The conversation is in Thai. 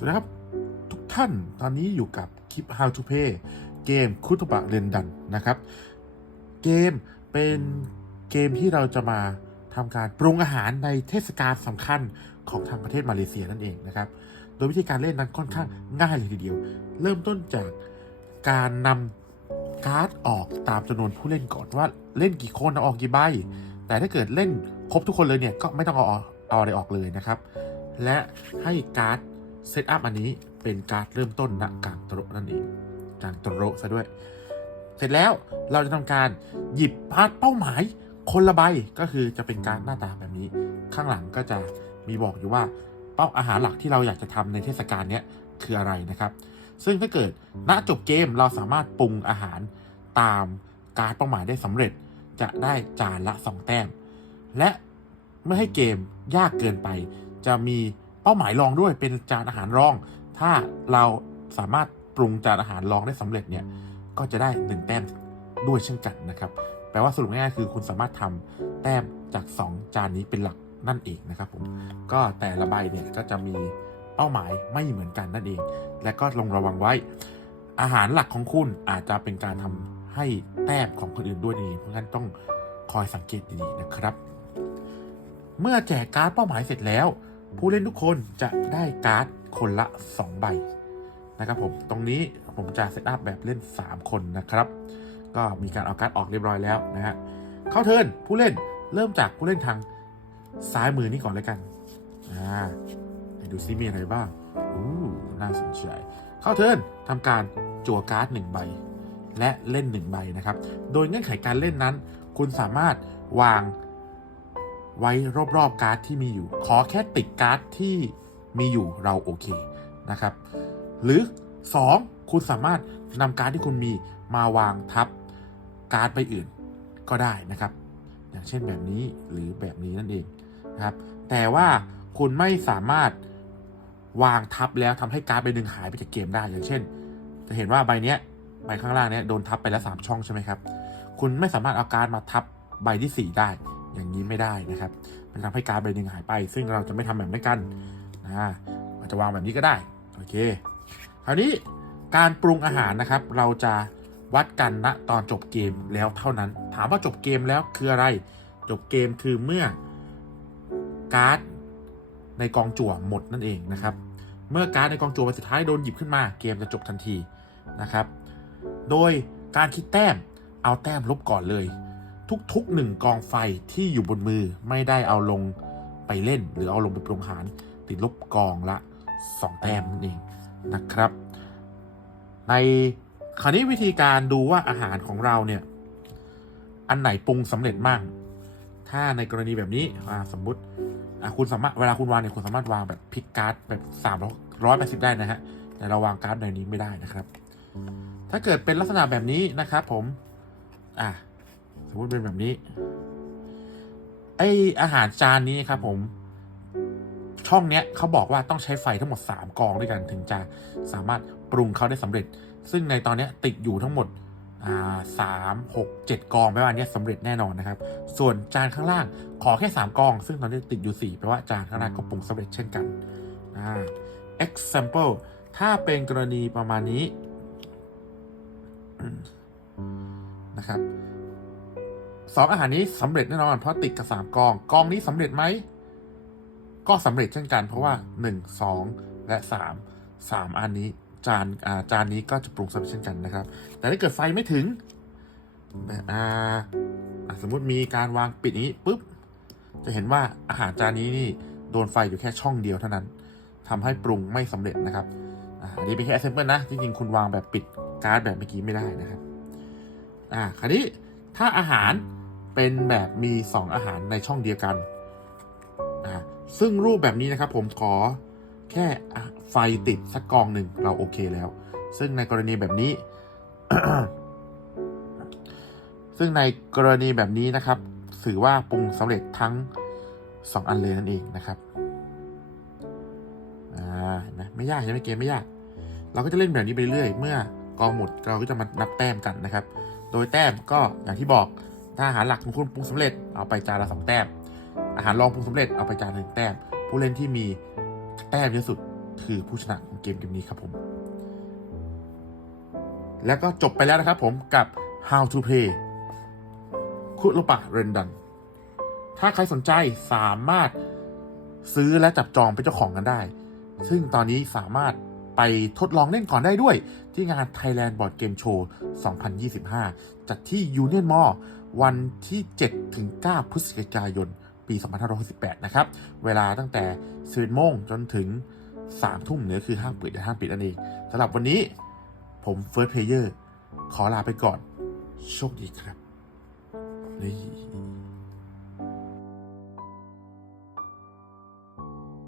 สวัสดีครับ ทุกท่านตอนนี้อยู่กับคลิป How to Play เกมคุตบะเรนดันนะครับ เกมเป็นเกมที่เราจะมาทำการปรุงอาหารในเทศกาลสำคัญของทางประเทศมาเลเซียนั่นเองนะครับ โดยวิธีการเล่นนั้นค่อนข้างง่ายเลยทีเดียว เริ่มต้นจากการนำการ์ดออกตามจำนวนผู้เล่นก่อนว่าเล่นกี่คนเอาออกกี่ใบ แต่ถ้าเกิดเล่นครบทุกคนเลยเนี่ยก็ไม่ต้องเอาเอาอะไรออกเลยนะครับ และให้การ์ด เซตอัพอันนี้เป็นการ์ดเริ่มต้นณกลางโต๊ะนั่นเองกลางโต๊ะซะด้วย เสร็จแล้วเราจะทำการหยิบพาร์ทเป้าหมายคนละใบก็คือจะเป็นการหน้าตาแบบนี้ ข้างหลังก็จะมีบอกอยู่ว่าเป้าอาหารหลักที่เราอยากจะทำในเทศกาลนี้คืออะไรนะครับ ซึ่งถ้าเกิดณจบเกมเราสามารถปรุงอาหารตามการเป้าหมายได้สำเร็จ จะได้จานละ 2 แต้ม และเมื่อให้เกมยากเกินไป จะมี ป้าหมายรองด้วยเป็นจานอาหารรอง ถ้าเราสามารถปรุงจานอาหารรองได้สำเร็จเนี่ยก็จะได้1แต้มด้วยเช่นกันนะครับ แปลว่าสรุปง่ายๆคือคุณสามารถทำแต้มจาก 2 จานนี้เป็นหลักนั่นเองนะครับผมก็แต่ละใบเนี่ยก็จะมีเป้าหมายไม่เหมือนกันนั่นเอง และก็ลงระวังไว้ อาหารหลักของคุณอาจจะเป็นการทำให้แต้มของคนอื่นด้วยนี่เพราะงั้นต้องคอยสังเกตดีๆนะครับ เมื่อแจกการ์ดเป้าหมายเสร็จแล้ว ผู้เล่นทุกคนจะได้การ์ดคนละ 2 ใบนะครับผม ตรงนี้ผมจะเซตอัพแบบเล่น 3 คนนะครับ ก็มีการเอาการ์ดออกเรียบร้อยแล้วนะฮะ เข้าเทิร์นผู้เล่นเริ่มจากผู้เล่นทางซ้ายมือนี่ก่อนเลยกัน อ่าดูซิมีอะไรบ้าง อู้น่าสนใจ เข้าเทิร์นทำการจั่วการ์ดหนึ่งใบ และเล่นหนึ่งใบนะครับ โดยเงื่อนไขการเล่นนั้น คุณสามารถวาง ไว้รอบๆการ์ดที่มีอยู่ ขอแค่ติดการ์ดที่มีอยู่เราโอเคนะครับ หรือ 2 คุณสามารถนำการ์ดที่คุณมีมาวางทับการ์ดใบอื่นก็ได้นะครับ อย่างเช่นแบบนี้หรือแบบนี้นั่นเองนะครับ แต่ว่าคุณไม่สามารถวางทับแล้วทำให้การ์ดใบหนึ่งหายไปจากเกมได้ อย่างเช่น จะเห็นว่าใบเนี้ยใบข้างล่างเนี้ยโดนทับไปแล้วสามช่องใช่ไหมครับ คุณไม่สามารถเอาการ์ดมาทับใบที่สี่ได้ อย่างนี้ไม่ได้นะครับ มันทำให้การ์ดใบหนึ่งหายไป ซึ่งเราจะไม่ทำแบบนี้กันนะอาจจะวางแบบนี้ก็ได้ โอเค คราวนี้การปรุงอาหารนะครับ เราจะวัดกันณตอนจบเกมแล้วเท่านั้น ถามว่าจบเกมแล้วคืออะไร จบเกมคือเมื่อการ์ดในกองจั่วหมดนั่นเองนะครับ เมื่อการ์ดในกองจั่วใบสุดท้ายโดนหยิบขึ้นมาเกมจะจบทันทีนะครับ โดยการคิดแต้มเอาแต้มลบก่อนเลย ทุกๆหนึ่งกองไฟที่อยู่บนมือไม่ได้เอาลงไปเล่น หรือเอาลงไปปรุงอาหาร ติดลบกองละ 2 แต้มนั่นเองนะครับ ในคราวนี้วิธีการดูว่าอาหารของเราเนี่ย อันไหนปรุงสำเร็จมั่งถ้าในกรณีแบบนี้สมมติคุณสามารถเวลาคุณวางเนี่ยคุณสามารถวางแบบพลิกการ์ดแบบสามร้อยแปดสิบได้นะฮะแต่เราวางการ์ดในนี้ไม่ได้นะครับ ถ้าเกิดเป็นลักษณะแบบนี้นะครับ ผม อะ สมมติเป็นแบบนี้ ไออาหารจานนี้ครับผม ช่องเนี้ยเขาบอกว่าต้องใช้ไฟทั้งหมด 3 กองด้วยกันถึงจะสามารถปรุงเขาได้สำเร็จ ซึ่งในตอนเนี้ยติดอยู่ทั้งหมดสามหกเจ็ดกองแปลว่าอันเนี้ยสำเร็จแน่นอนนะครับ ส่วนจานข้างล่างขอแค่3กอง ซึ่งตอนนี้ติดอยู่4แปลว่าจานข้างล่างก็ปรุงสำเร็จเช่นกันอ example ถ้าเป็นกรณีประมาณนี้นะครับ สองอาหารนี้สำเร็จแน่นอนเพราะติดกับสามกอง กองนี้สำเร็จไหม ก็สำเร็จเช่นกัน เพราะว่าหนึ่งสองและสามสามอันนี้จานอ่าจานนี้ก็จะปรุงสำเร็จเช่นกันนะครับ แต่ถ้าเกิดไฟไม่ถึงอ่าสมมุติมีการวางปิดนี้ปุ๊บจะเห็นว่าอาหารจานนี้นี่โดนไฟอยู่แค่ช่องเดียวเท่านั้นทำให้ปรุงไม่สำเร็จนะครับอ่าอันนี้เป็นแค่ example นะจริงๆคุณวางแบบปิดการ์ดแบบเมื่อกี้ไม่ได้นะครับ อ่า คราวนี้ถ้าอาหาร เป็นแบบมี 2 อาหารในช่องเดียวกันอ่าซึ่งรูปแบบนี้นะครับผมขอแค่ไฟติดสักกองหนึ่งเราโอเคแล้ว ซึ่งในกรณีแบบนี้ ซึ่งในกรณีแบบนี้นะครับถือว่าปรุงสำเร็จทั้ง 2 อันเลยนั่นเองนะครับอ่านไหมไม่ยากใช่ไหมเกมไม่ยาก เราก็จะเล่นแบบนี้ไปเรื่อยเมื่อกองหมดเราก็จะมานับแต้มกันนะครับ โดยแต้มก็อย่างที่บอก ถ้าอาหารหลักของคุณปรุงสำเร็จเอาไปจานละสองแต้ม อาหารรองปรุงสำเร็จเอาไปจานละหนึ่งแต้ม ผู้เล่นที่มีแต้มเยอะสุดคือผู้ชนะของเกมเกมนี้ครับผม แล้วก็จบไปแล้วนะครับผมกับ How to Play คุโรปะเรนดัน ถ้าใครสนใจสามารถซื้อและจับจองเป็นเจ้าของกันได้ ซึ่งตอนนี้สามารถไปทดลองเล่นก่อนได้ด้วย ที่งาน Thailand Board Game Show 2025 จัดที่ Union Mall วันที่ 7 ถึง 9 พฤศจิกายน ปี 2568 นะครับ เวลาตั้งแต่11โมงจนถึง 3 ทุ่มเหนือคือห้ามเปิดและห้ามปิดนั่นเองสำหรับวันนี้ผม First Player ขอลาไปก่อน โชคดีครับนี่